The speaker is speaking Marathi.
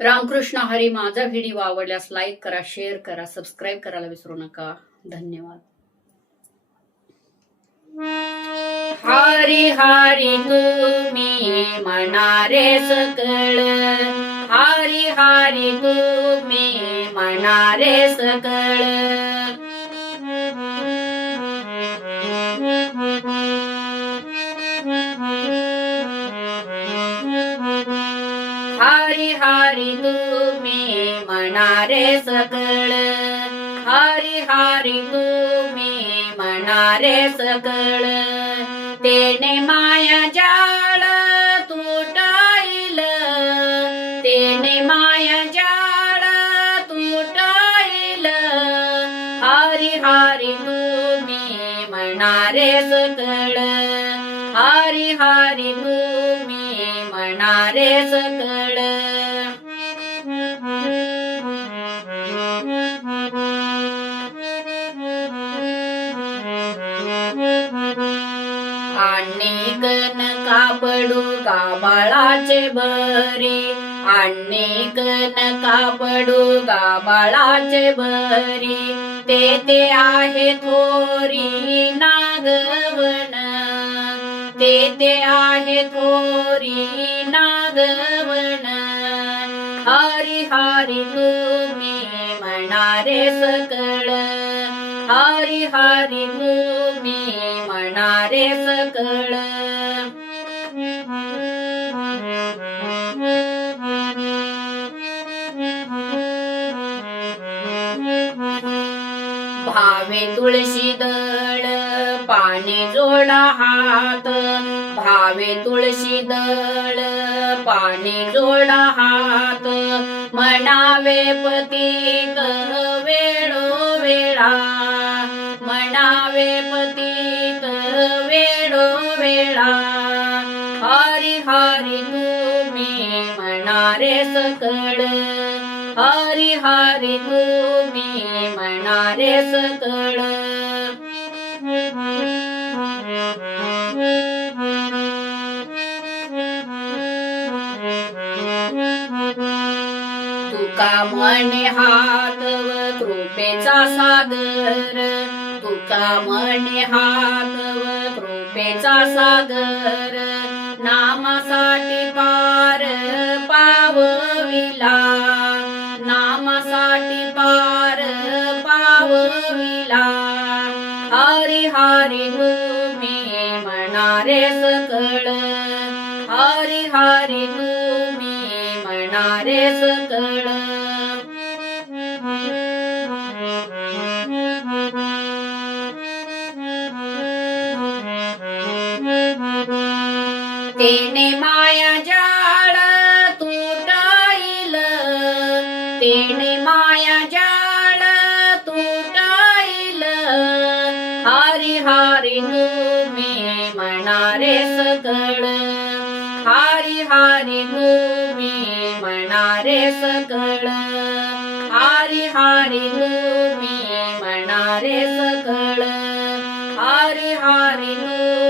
रामकृष्ण हरी. माझा व्हिडिओ आवडल्यास लाईक करा, शेअर करा, सबस्क्राईब करायला विसरू नका. धन्यवाद. हरी हरी तुम्ही म्हणारे सकळ, हरी हरी तुम्ही म्हणारे सकळ. हरी हरी तुम्ही म्हणारे सकळ, हरी हरी तुम्ही म्हणारे सकळ. तेने माया जाळ तुटाईल, तेने माया जाळ तुटाईल. हरी हरी तुम्ही म्हणारे सकळ, हरी हरी तुम्ही म्हणारे सकळ. आणि नका पडू गाबाळाचे बरी, आणि नका पडू गाबाळाचे बरी. ते आहे थोरी नागवण, ते आहे थोरी नागवण. हरी हरी तुम्ही म्हणारे सकळ, हरी हरी तुम्ही म्हणारे सकळ. भावे तुळशी दळ पाणी जोडा हात, भावे तुळशी दळ पाणी जोडा हात. म्हणावे पतित वेळोवेळा, म्हणावे पतित वेळोवेळा. हरी हरी तुम्ही म्हणारे सकळ, हरी हरी तुम्ही म्हणारे सकळ. तुका म्हणे हात व कृपेचा सागर, तुका म्हणे हात व कृपेचा सागर. नामासाठी पार पावविला, नामासाठी पार पावविला. हरी हरी तुम्ही म्हणारे सकळ, हरी हरी तुम्ही म्हणारे सकळ. तेने माया जाळ तुटाईल, तेने माया जाळ तुटाईल. हरी हरी तुम्ही म्हणारे सकळ, हरी हरी तुम्ही म्हणारे सकळ, हरी हरी तुम्ही म्हणारे सकळ, हरी हरी.